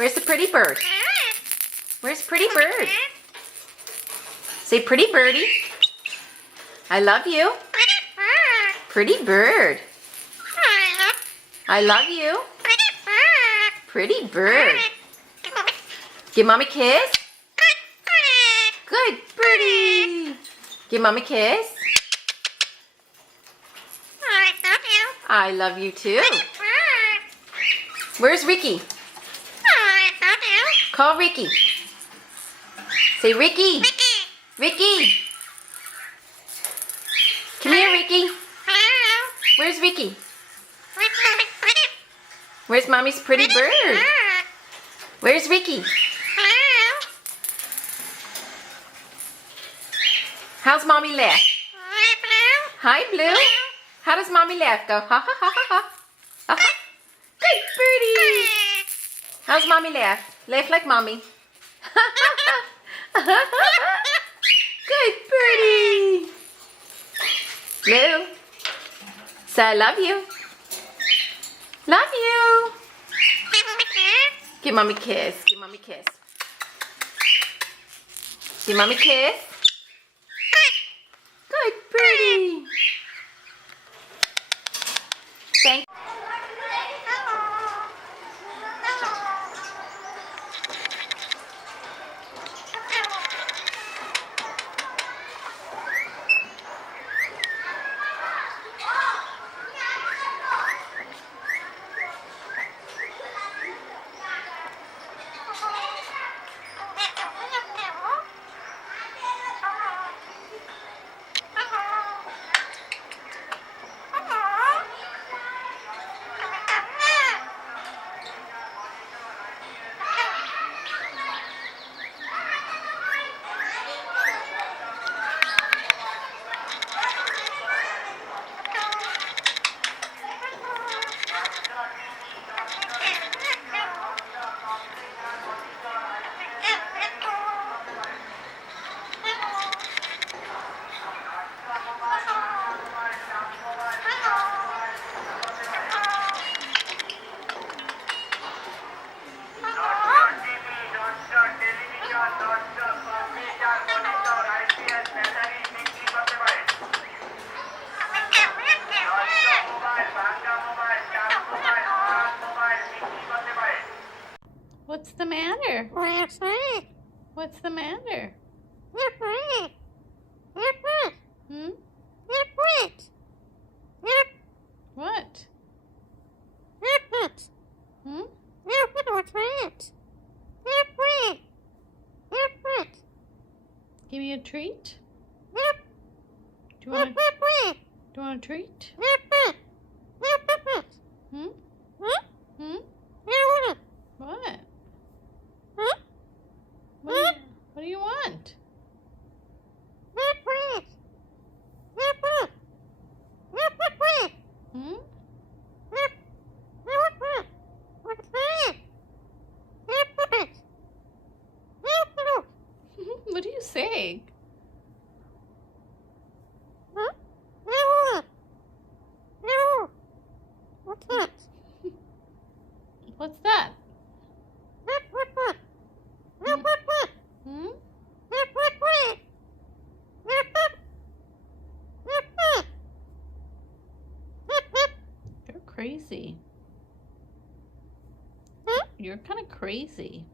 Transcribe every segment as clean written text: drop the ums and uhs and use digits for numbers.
Where's the pretty bird? Where's pretty bird? Say pretty birdie. I love you. Pretty bird. I love you. Pretty bird. Give mommy a kiss. Good birdie. Give mommy a kiss. I love you too. Where's Ricky? Call Ricky. Say Ricky. Ricky. Come here, Ricky. Where's Ricky? Where's mommy's pretty bird? Where's Ricky? How's mommy laugh? Hi, Blue. How does mommy laugh? Go ha ha ha ha ha. Ha ha. Good birdie. How's mommy laugh? Laugh like mommy. Good birdie. Blue. Say I love you. Love you. Give mommy a kiss. Give mommy a kiss. Give mommy a kiss. Good birdie. Thank you. What's the matter? What's the matter? Hmm? What? Hmm? Give me a treat? Do you want a treat? Hmm? Hmm? What? What do you want? Hmm? What are you saying? What's that? Hmm? You're crazy. You're kind of crazy.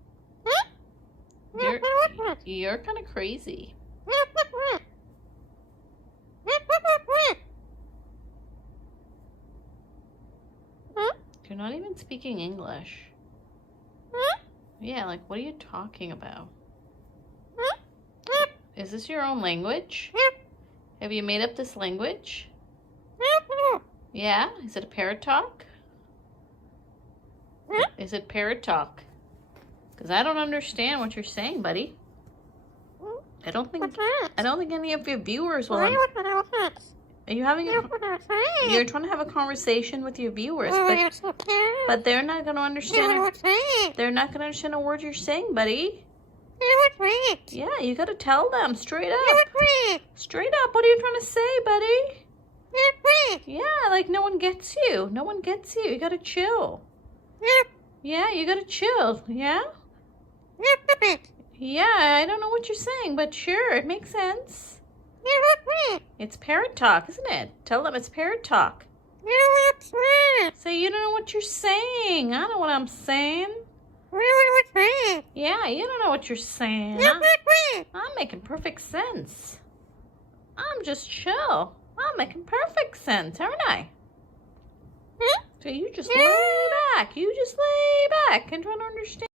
You're kind of crazy. You're not even speaking English. Yeah, like what are you talking about? Is this your own language? Have you made up this language? Yeah? Is it a parrot talk? Is it parrot talk? Because I don't understand what you're saying, buddy. I don't think any of your viewers will. Are you having you're trying to have a conversation with your viewers, but they're not going to understand. They're not going to understand a word you're saying, buddy. Yeah, you got to tell them straight up. Straight up, what are you trying to say, buddy? Yeah, like no one gets you. No one gets you. You got to chill. Yeah, you gotta chill. Yeah? Yeah, I don't know what you're saying, but sure, it makes sense. It's parrot talk, isn't it? Tell them it's parrot talk. Say you don't know what you're saying. I know what I'm saying. Yeah, you don't know what you're saying. I'm making perfect sense. I'm just chill. I'm making perfect sense, aren't I? So you just lay back. You just lay back and try to understand.